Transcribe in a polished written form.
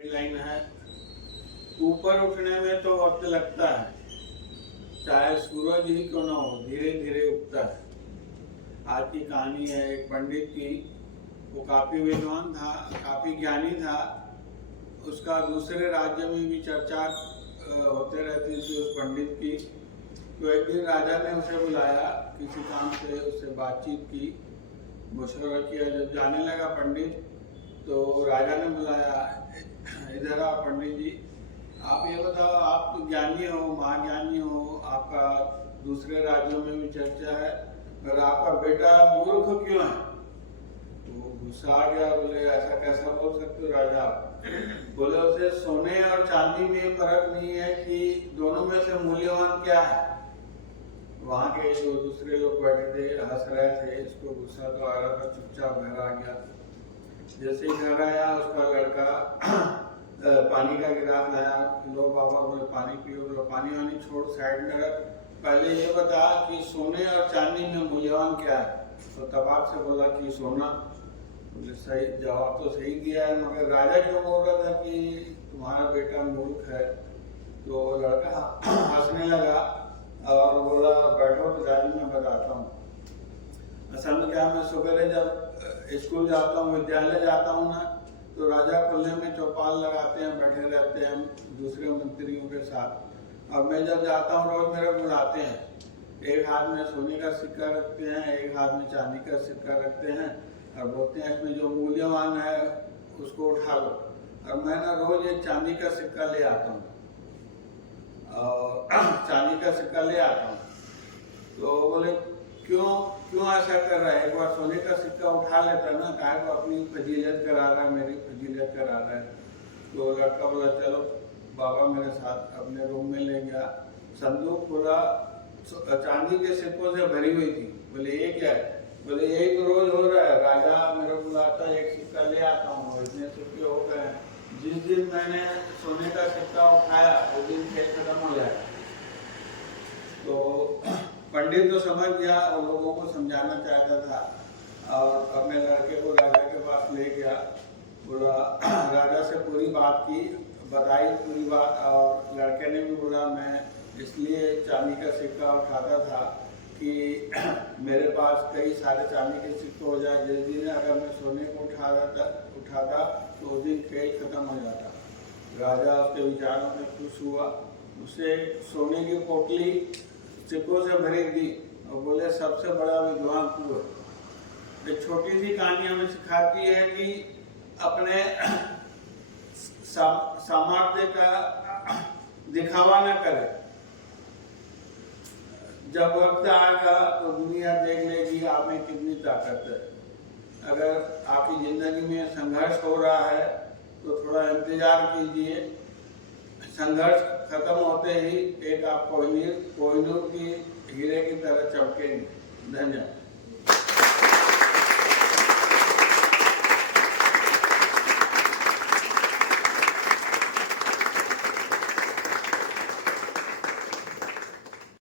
Line है। ऊपर उठने में तो वक्त लगता है, चाहे सूरज ही क्यों ना हो, धीरे धीरे उगता है। आज की कहानी है एक पंडित की। वो काफी विद्वान था, काफी ज्ञानी था। उसका दूसरे राज्य में भी चर्चा होते रहती थी उस पंडित की। तो एक दिन राजा ने उसे बुलाया, किसी काम से उससे बातचीत की, मशवरा किया। जब जाने लगा पंडित, तो राजा ने बुलाया, इधर आओ पंडित जी, आप ये बताओ, आप तो ज्ञानी हो, महाज्ञानी हो, आपका दूसरे राज्यों में भी चर्चा है, और आपका बेटा मूर्ख क्यों है? तो गुस्सा आ गया, बोले ऐसा कैसा बोल सकते हो राजा? बोले उसे सोने और चांदी में फर्क नहीं है कि दोनों में से मूल्यवान क्या है। वहां के जो दूसरे लोग बैठे थे हंस रहे थे। इसको गुस्सा तो आ रहा था, चुपचाप घर आ गया। जैसे ही घर आया, उसका लड़का पानी का गिलास लाया। लो बाबा, बोले पानी पियो। बोले पानी वानी छोड़, साइड में रख, पहले ये बता कि सोने और चांदी में मूल्यवान क्या है? तो तबाक से बोला कि सोना। बोले सही जवाब तो सही दिया है, मगर राजा क्यों बोल रहा था कि तुम्हारा बेटा मूर्ख है? तो लड़का हंसने लगा और बोला बैठो पिताजी, मैं बताता हूँ। असल में क्या, मैं सवेरे जब स्कूल जाता हूँ, विद्यालय जाता हूँ ना, तो राजा खुले में चौपाल लगाते हैं, बैठे रहते हैं दूसरे मंत्रियों के साथ। अब मैं जब जाता हूँ, रोज मेरे बुलाते हैं। एक हाथ में सोने का सिक्का रखते हैं, एक हाथ में चांदी का सिक्का रखते हैं, और बोलते हैं इसमें जो मूल्यवान है उसको उठा लो। और मैं ना रोज एक चांदी का सिक्का ले आता हूँ, चांदी का सिक्का ले आता हूँ। तो बोले क्यों क्यों ऐसा कर रहा है? एक बार सोने का सिक्का उठा लेता ना, काहे को अपनी फजीलत करा रहा है, मेरी फजीलत करा रहा है। तो लड़का बोला चलो बाबा मेरे साथ। अपने रूम में ले गया, संदूक पूरा चांदी के सिक्कों से भरी हुई थी। बोले ये क्या है? बोले यही तो रोज हो रहा है, राजा मेरे बुलाता है, एक सिक्का ले आता हूँ, इतने सिक्के हो गए हैं। जिस दिन मैंने सोने का सिक्का उठाया उस दिन खेल खत्म हो जाएगा। तो पंडित तो समझ गया और लोगों को समझाना चाहता था, और अपने लड़के को राजा के पास ले गया। बोला राजा से पूरी बात की, बताई पूरी बात। और लड़के ने भी बोला मैं इसलिए चांदी का सिक्का उठाता था कि मेरे पास कई सारे चांदी के सिक्के हो जाए, जिस दिन अगर मैं सोने को उठाता तो उस दिन खेल खत्म हो जाता। राजा उसके विचारों में खुश हुआ, उसे सोने की पोटली सिक्कों से भरी दी और बोले सबसे बड़ा विद्वान तू है। एक छोटी सी कहानी हमें सिखाती है कि अपने सामर्थ्य का दिखावा न करें। जब वक्त आएगा तो दुनिया देख लेगी आप में कितनी ताकत है। अगर आपकी जिंदगी में संघर्ष हो रहा है तो थोड़ा इंतजार कीजिए। संघर्ष खत्म होते ही एक आप कोहिनूर की हीरे की तरह चमकेंगे। धन्यवाद।